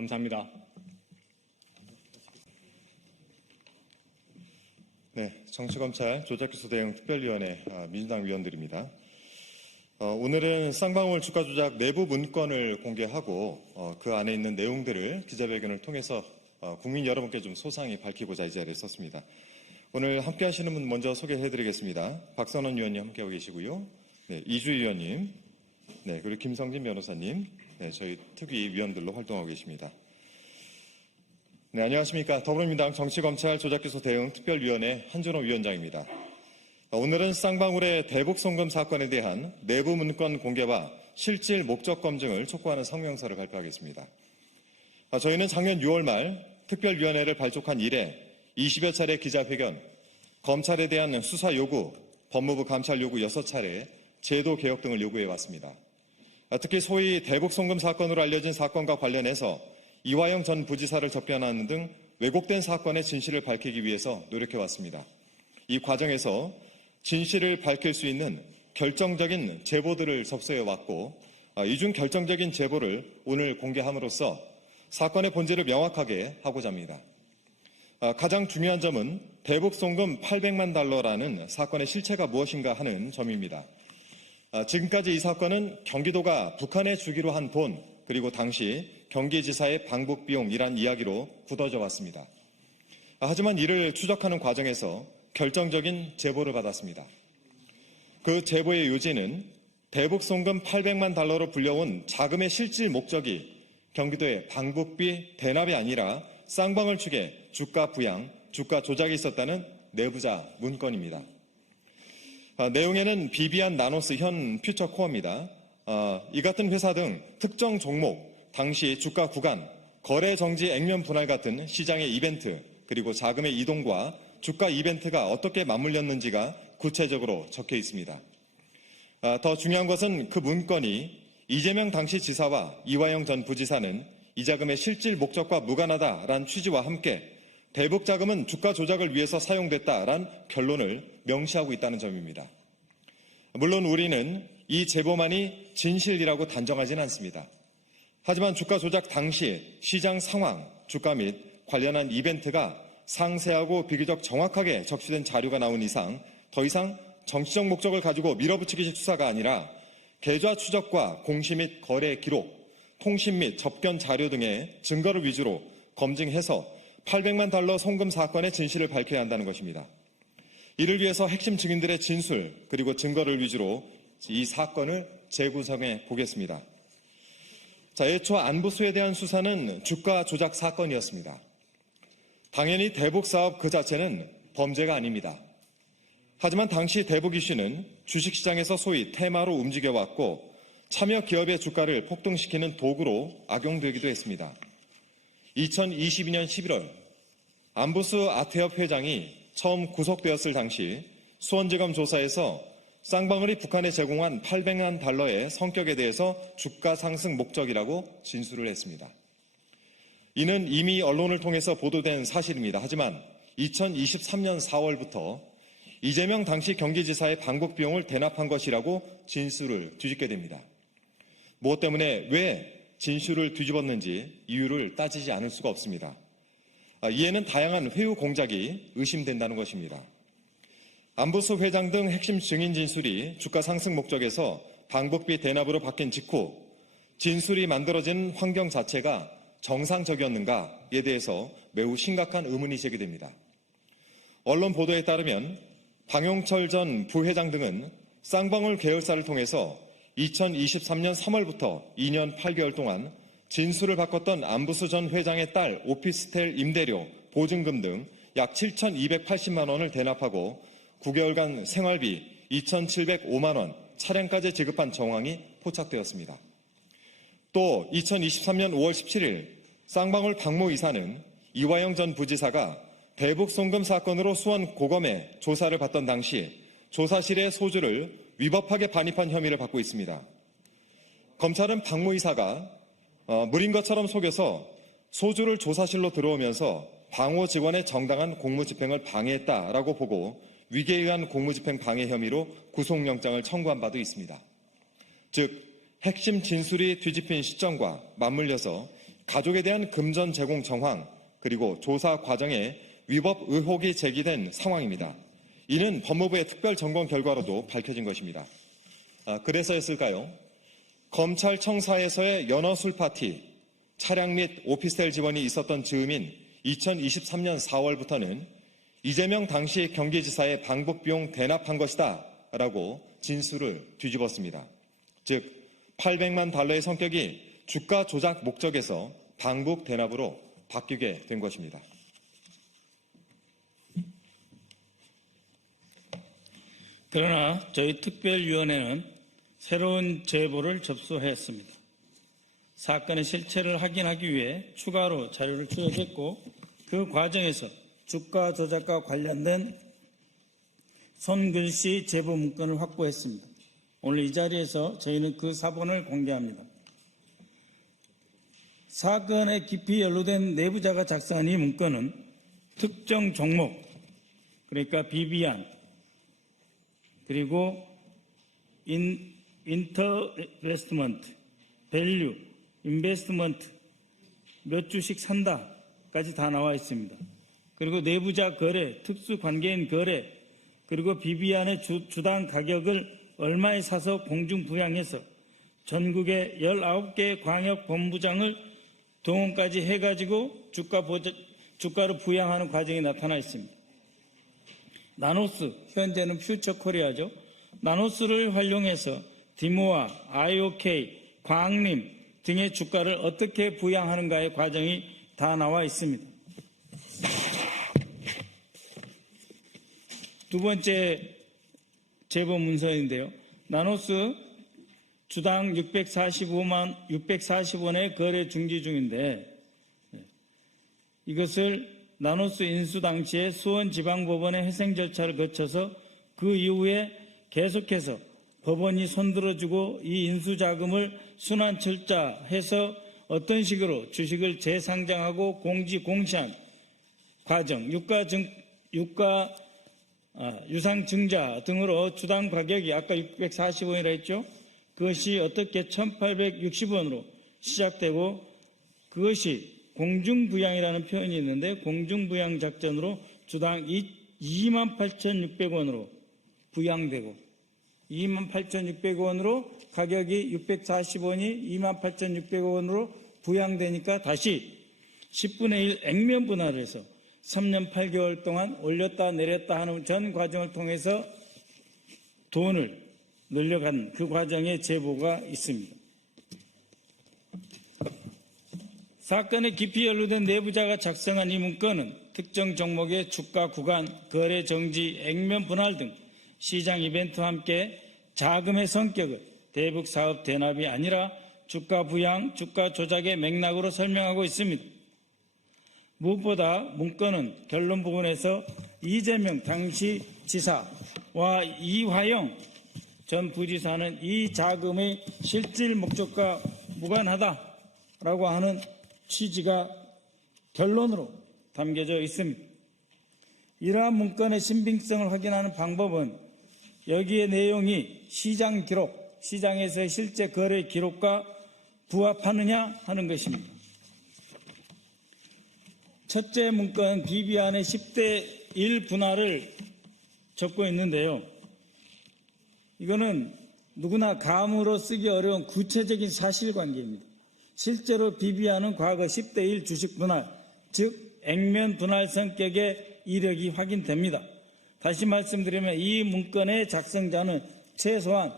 감사합니다. 네, 정치검찰 조작기소 대응 특별위원회 민주당 위원들입니다. 오늘은 쌍방울 주가 조작 내부 문건을 공개하고 그 안에 있는 내용들을 기자회견을 통해서 국민 여러분께 좀 소상히 밝히고자 이 자리에 섰습니다. 오늘 함께 하시는 분 먼저 소개해드리겠습니다. 박선원 의원님 함께하고 계시고요. 네, 이주희 의원님, 네, 그리고 김성진 변호사님, 네, 저희 특위 위원들로 활동하고 계십니다. 네, 안녕하십니까. 더불어민주당 정치검찰 조작기소 대응 특별위원회 한준호 위원장입니다. 오늘은 쌍방울의 대북송금 사건에 대한 내부 문건 공개와 실질 목적 검증을 촉구하는 성명서를 발표하겠습니다. 저희는 작년 6월 말 특별위원회를 발족한 이래 20여 차례 기자회견, 검찰에 대한 수사 요구, 법무부 감찰 요구 6차례, 제도 개혁 등을 요구해 왔습니다. 특히 소위 대북송금 사건으로 알려진 사건과 관련해서 이화영 전 부지사를 접견하는 등 왜곡된 사건의 진실을 밝히기 위해서 노력해 왔습니다. 이 과정에서 진실을 밝힐 수 있는 결정적인 제보들을 접수해 왔고, 이 중 결정적인 제보를 오늘 공개함으로써 사건의 본질을 명확하게 하고자 합니다. 가장 중요한 점은 대북송금 800만 달러라는 사건의 실체가 무엇인가 하는 점입니다. 지금까지 이 사건은 경기도가 북한에 주기로 한 돈, 그리고 당시 경기지사의 방북 비용이란 이야기로 굳어져 왔습니다. 하지만 이를 추적하는 과정에서 결정적인 제보를 받았습니다. 그 제보의 요지는 대북송금 800만 달러로 불려온 자금의 실질 목적이 경기도의 방북비 대납이 아니라 쌍방울 측의 주가 부양, 주가 조작이 있었다는 내부자 문건입니다. 내용에는 비비안 나노스 현 퓨처코어입니다. 이 같은 회사 등 특정 종목, 당시 주가 구간, 거래 정지 액면 분할 같은 시장의 이벤트, 그리고 자금의 이동과 주가 이벤트가 어떻게 맞물렸는지가 구체적으로 적혀 있습니다. 더 중요한 것은 그 문건이 이재명 당시 지사와 이화영 전 부지사는 이 자금의 실질 목적과 무관하다라는 취지와 함께 대북 자금은 주가 조작을 위해서 사용됐다라는 결론을 명시하고 있다는 점입니다. 물론 우리는 이 제보만이 진실이라고 단정하지는 않습니다. 하지만 주가 조작 당시 시장 상황, 주가 및 관련한 이벤트가 상세하고 비교적 정확하게 적시된 자료가 나온 이상 더 이상 정치적 목적을 가지고 밀어붙이기식 수사가 아니라 계좌 추적과 공시 및 거래 기록, 통신 및 접견 자료 등의 증거를 위주로 검증해서 800만 달러 송금 사건의 진실을 밝혀야 한다는 것입니다. 이를 위해서 핵심 증인들의 진술 그리고 증거를 위주로 이 사건을 재구성해 보겠습니다. 애초 안보수에 대한 수사는 주가 조작 사건이었습니다. 당연히 대북 사업 그 자체는 범죄가 아닙니다. 하지만 당시 대북 이슈는 주식시장에서 소위 테마로 움직여왔고 참여 기업의 주가를 폭등시키는 도구로 악용되기도 했습니다. 2022년 11월 안보수 아태협 회장이 처음 구속되었을 당시 수원지검 조사에서 쌍방울이 북한에 제공한 800만 달러의 성격에 대해서 주가 상승 목적이라고 진술을 했습니다. 이는 이미 언론을 통해서 보도된 사실입니다. 하지만 2023년 4월부터 이재명 당시 경기지사의 방북 비용을 대납한 것이라고 진술을 뒤집게 됩니다. 무엇 때문에 왜 진술을 뒤집었는지 이유를 따지지 않을 수가 없습니다. 이에는 다양한 회유 공작이 의심된다는 것입니다. 안보수 회장 등 핵심 증인 진술이 주가 상승 목적에서 방북비 대납으로 바뀐 직후 진술이 만들어진 환경 자체가 정상적이었는가에 대해서 매우 심각한 의문이 제기됩니다. 언론 보도에 따르면 방용철 전 부회장 등은 쌍방울 계열사를 통해서 2023년 3월부터 2년 8개월 동안 진술을 바꿨던 안부수 전 회장의 딸 오피스텔 임대료, 보증금 등 약 7,280만 원을 대납하고 9개월간 생활비 2,705만 원, 차량까지 지급한 정황이 포착되었습니다. 또 2023년 5월 17일 쌍방울 박모 이사는 이화영 전 부지사가 대북송금 사건으로 수원 고검에 조사를 받던 당시 조사실의 소주를 위법하게 반입한 혐의를 받고 있습니다. 검찰은 박모 이사가 물인 것처럼 속여서 소주를 조사실로 들어오면서 방호 직원의 정당한 공무집행을 방해했다라고 보고 위계에 의한 공무집행 방해 혐의로 구속영장을 청구한 바도 있습니다. 즉 핵심 진술이 뒤집힌 시점과 맞물려서 가족에 대한 금전 제공 정황, 그리고 조사 과정에 위법 의혹이 제기된 상황입니다. 이는 법무부의 특별 점검 결과로도 밝혀진 것입니다. 그래서였을까요? 검찰청사에서의 연어 술 파티, 차량 및 오피스텔 지원이 있었던 즈음인 2023년 4월부터는 이재명 당시 경기지사의 방북 비용 대납한 것이다 라고 진술을 뒤집었습니다. 즉 800만 달러의 성격이 주가 조작 목적에서 방북 대납으로 바뀌게 된 것입니다. 그러나 저희 특별위원회는 새로운 제보를 접수했습니다. 사건의 실체를 확인하기 위해 추가로 자료를 추적했고 그 과정에서 주가 조작과 관련된 손글씨 제보 문건을 확보했습니다. 오늘 이 자리에서 저희는 그 사본을 공개합니다. 사건에 깊이 연루된 내부자가 작성한 이 문건은 특정 종목, 그러니까 비비안, 그리고 인터베스트먼트, 밸류, 인베스트먼트, 몇 주씩 산다까지 다 나와 있습니다. 그리고 내부자 거래, 특수관계인 거래, 그리고 비비안의 주당 가격을 얼마에 사서 공중부양해서 전국의 19개 광역본부장을 동원까지 해가지고 주가를 부양하는 과정이 나타나 있습니다. 나노스, 현재는 퓨처코리아죠. 나노스를 활용해서 디모아, IOK, 광림 등의 주가를 어떻게 부양하는가의 과정이 다 나와 있습니다. 두 번째 제보 문서인데요. 나노스 주당 640원의 거래 중지 중인데 이것을 나노스 인수 당시에 수원지방법원의 회생 절차를 거쳐서 그 이후에 계속해서 법원이 손들어주고 이 인수자금을 순환철자해서 어떤 식으로 주식을 재상장하고 공시한 과정, 유상증자 등으로 주당 가격이 아까 640원이라 했죠. 그것이 어떻게 1860원으로 시작되고 그것이 공중부양이라는 표현이 있는데 공중부양 작전으로 주당 28,600원으로 부양되고 28,600원으로 가격이 640원이 28,600원으로 부양되니까 다시 10분의 1 액면 분할을 해서 3년 8개월 동안 올렸다 내렸다 하는 전 과정을 통해서 돈을 늘려간 그 과정의 제보가 있습니다. 사건에 깊이 연루된 내부자가 작성한 이 문건은 특정 종목의 주가 구간, 거래 정지, 액면 분할 등 시장 이벤트와 함께 자금의 성격을 대북 사업 대납이 아니라 주가 부양, 주가 조작의 맥락으로 설명하고 있습니다. 무엇보다 문건은 결론 부분에서 이재명 당시 지사와 이화영 전 부지사는 이 자금의 실질 목적과 무관하다라고 하는 취지가 결론으로 담겨져 있습니다. 이러한 문건의 신빙성을 확인하는 방법은 여기의 내용이 시장 기록, 시장에서의 실제 거래 기록과 부합하느냐 하는 것입니다. 첫째 문건 비비안의 10대 1 분할을 적고 있는데요. 이거는 누구나 감으로 쓰기 어려운 구체적인 사실관계입니다. 실제로 비비안은 과거 10대 1 주식 분할, 즉 액면 분할 성격의 이력이 확인됩니다. 다시 말씀드리면 이 문건의 작성자는 최소한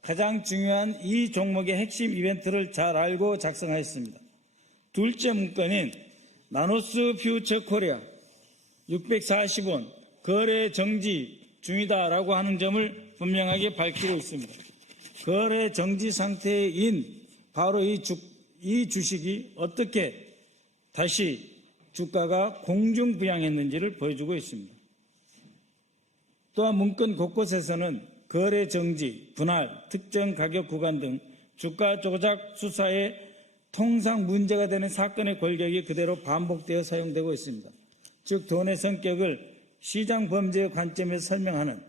가장 중요한 이 종목의 핵심 이벤트를 잘 알고 작성하였습니다. 둘째 문건인 나노스 퓨처 코리아 640원 거래 정지 중이다라고 하는 점을 분명하게 밝히고 있습니다. 거래 정지 상태인 바로 이 주식이 어떻게 다시 주가가 공중부양했는지를 보여주고 있습니다. 또한 문건 곳곳에서는 거래 정지, 분할, 특정 가격 구간 등 주가 조작 수사에 통상 문제가 되는 사건의 골격이 그대로 반복되어 사용되고 있습니다. 즉 돈의 성격을 시장 범죄의 관점에서 설명하는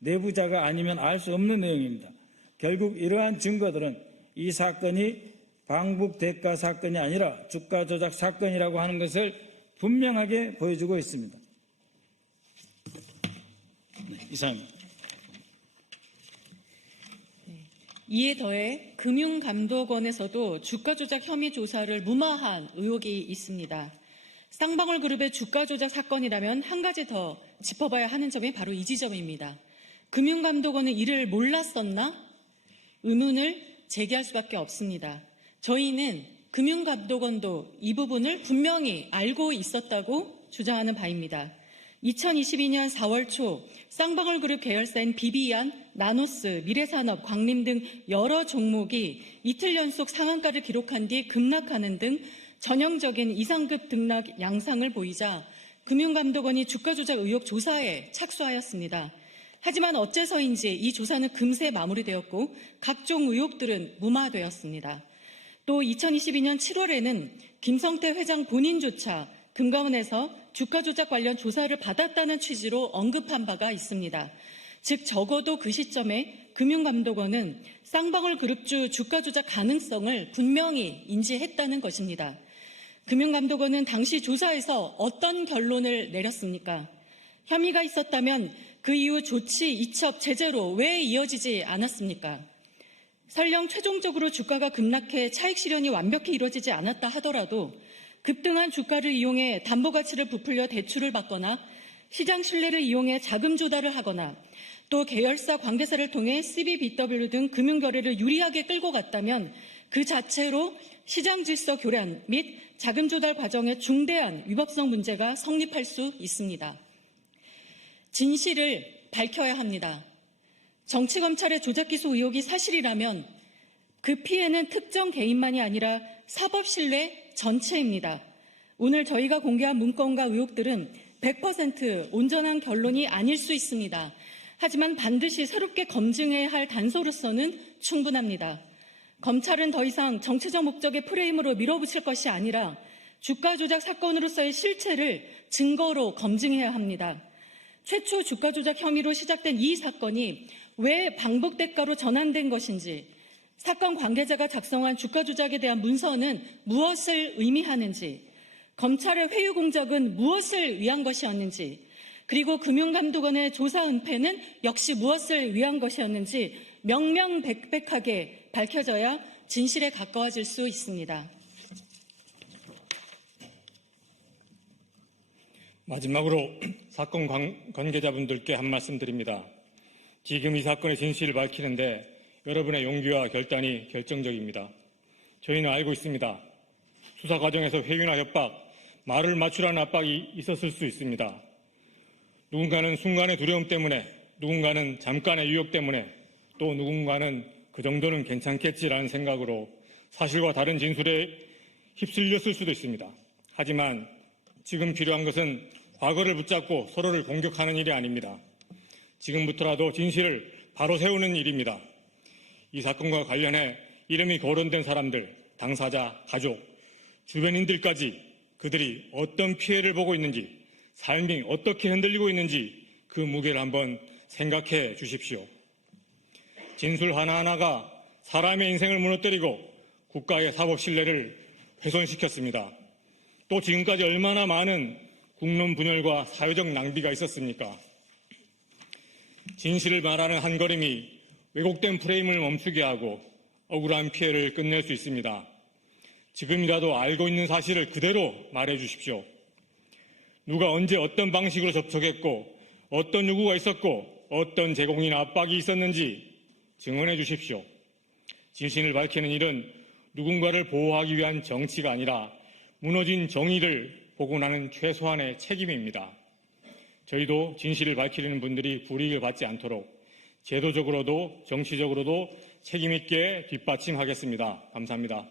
내부자가 아니면 알 수 없는 내용입니다. 결국 이러한 증거들은 이 사건이 방북 대가 사건이 아니라 주가 조작 사건이라고 하는 것을 분명하게 보여주고 있습니다. 이상입니다. 이에 더해 금융감독원에서도 주가 조작 혐의 조사를 무마한 의혹이 있습니다. 쌍방울 그룹의 주가 조작 사건이라면 한 가지 더 짚어봐야 하는 점이 바로 이 지점입니다. 금융감독원은 이를 몰랐었나? 의문을 제기할 수밖에 없습니다. 저희는 금융감독원도 이 부분을 분명히 알고 있었다고 주장하는 바입니다. 2022년 4월 초 쌍방울 그룹 계열사인 비비안, 나노스, 미래산업, 광림 등 여러 종목이 이틀 연속 상한가를 기록한 뒤 급락하는 등 전형적인 이상급 등락 양상을 보이자 금융감독원이 주가 조작 의혹 조사에 착수하였습니다. 하지만 어째서인지 이 조사는 금세 마무리되었고 각종 의혹들은 무마되었습니다. 또 2022년 7월에는 김성태 회장 본인조차 금감원에서 주가 조작 관련 조사를 받았다는 취지로 언급한 바가 있습니다. 즉 적어도 그 시점에 금융감독원은 쌍방울 그룹주 주가 조작 가능성을 분명히 인지했다는 것입니다. 금융감독원은 당시 조사에서 어떤 결론을 내렸습니까? 혐의가 있었다면 그 이후 조치, 이첩, 제재로 왜 이어지지 않았습니까? 설령 최종적으로 주가가 급락해 차익 실현이 완벽히 이루어지지 않았다 하더라도 급등한 주가를 이용해 담보가치를 부풀려 대출을 받거나 시장 신뢰를 이용해 자금 조달을 하거나 또 계열사 관계사를 통해 CBBW 등 금융거래를 유리하게 끌고 갔다면 그 자체로 시장 질서 교란 및 자금 조달 과정의 중대한 위법성 문제가 성립할 수 있습니다. 진실을 밝혀야 합니다. 정치검찰의 조작기소 의혹이 사실이라면 그 피해는 특정 개인만이 아니라 사법신뢰 전체입니다. 오늘 저희가 공개한 문건과 의혹들은 100% 온전한 결론이 아닐 수 있습니다. 하지만 반드시 새롭게 검증해야 할 단서로서는 충분합니다. 검찰은 더 이상 정치적 목적의 프레임으로 밀어붙일 것이 아니라 주가 조작 사건으로서의 실체를 증거로 검증해야 합니다. 최초 주가 조작 혐의로 시작된 이 사건이 왜 방북 대가로 전환된 것인지, 사건 관계자가 작성한 주가 조작에 대한 문서는 무엇을 의미하는지, 검찰의 회유 공작은 무엇을 위한 것이었는지, 그리고 금융감독원의 조사 은폐는 역시 무엇을 위한 것이었는지 명명백백하게 밝혀져야 진실에 가까워질 수 있습니다. 마지막으로 사건 관계자분들께 한 말씀 드립니다. 지금 이 사건의 진실을 밝히는데 여러분의 용기와 결단이 결정적입니다. 저희는 알고 있습니다. 수사 과정에서 회유나 협박, 말을 맞추라는 압박이 있었을 수 있습니다. 누군가는 순간의 두려움 때문에, 누군가는 잠깐의 유혹 때문에, 또 누군가는 그 정도는 괜찮겠지라는 생각으로 사실과 다른 진술에 휩쓸렸을 수도 있습니다. 하지만 지금 필요한 것은 과거를 붙잡고 서로를 공격하는 일이 아닙니다. 지금부터라도 진실을 바로 세우는 일입니다. 이 사건과 관련해 이름이 거론된 사람들, 당사자, 가족, 주변인들까지 그들이 어떤 피해를 보고 있는지, 삶이 어떻게 흔들리고 있는지 그 무게를 한번 생각해 주십시오. 진술 하나하나가 사람의 인생을 무너뜨리고 국가의 사법 신뢰를 훼손시켰습니다. 또 지금까지 얼마나 많은 국론 분열과 사회적 낭비가 있었습니까? 진실을 말하는 한 걸음이 왜곡된 프레임을 멈추게 하고 억울한 피해를 끝낼 수 있습니다. 지금이라도 알고 있는 사실을 그대로 말해 주십시오. 누가 언제 어떤 방식으로 접촉했고 어떤 요구가 있었고 어떤 제공이나 압박이 있었는지 증언해 주십시오. 진실을 밝히는 일은 누군가를 보호하기 위한 정치가 아니라 무너진 정의를 복원하는 최소한의 책임입니다. 저희도 진실을 밝히려는 분들이 불이익을 받지 않도록 제도적으로도 정치적으로도 책임 있게 뒷받침하겠습니다. 감사합니다.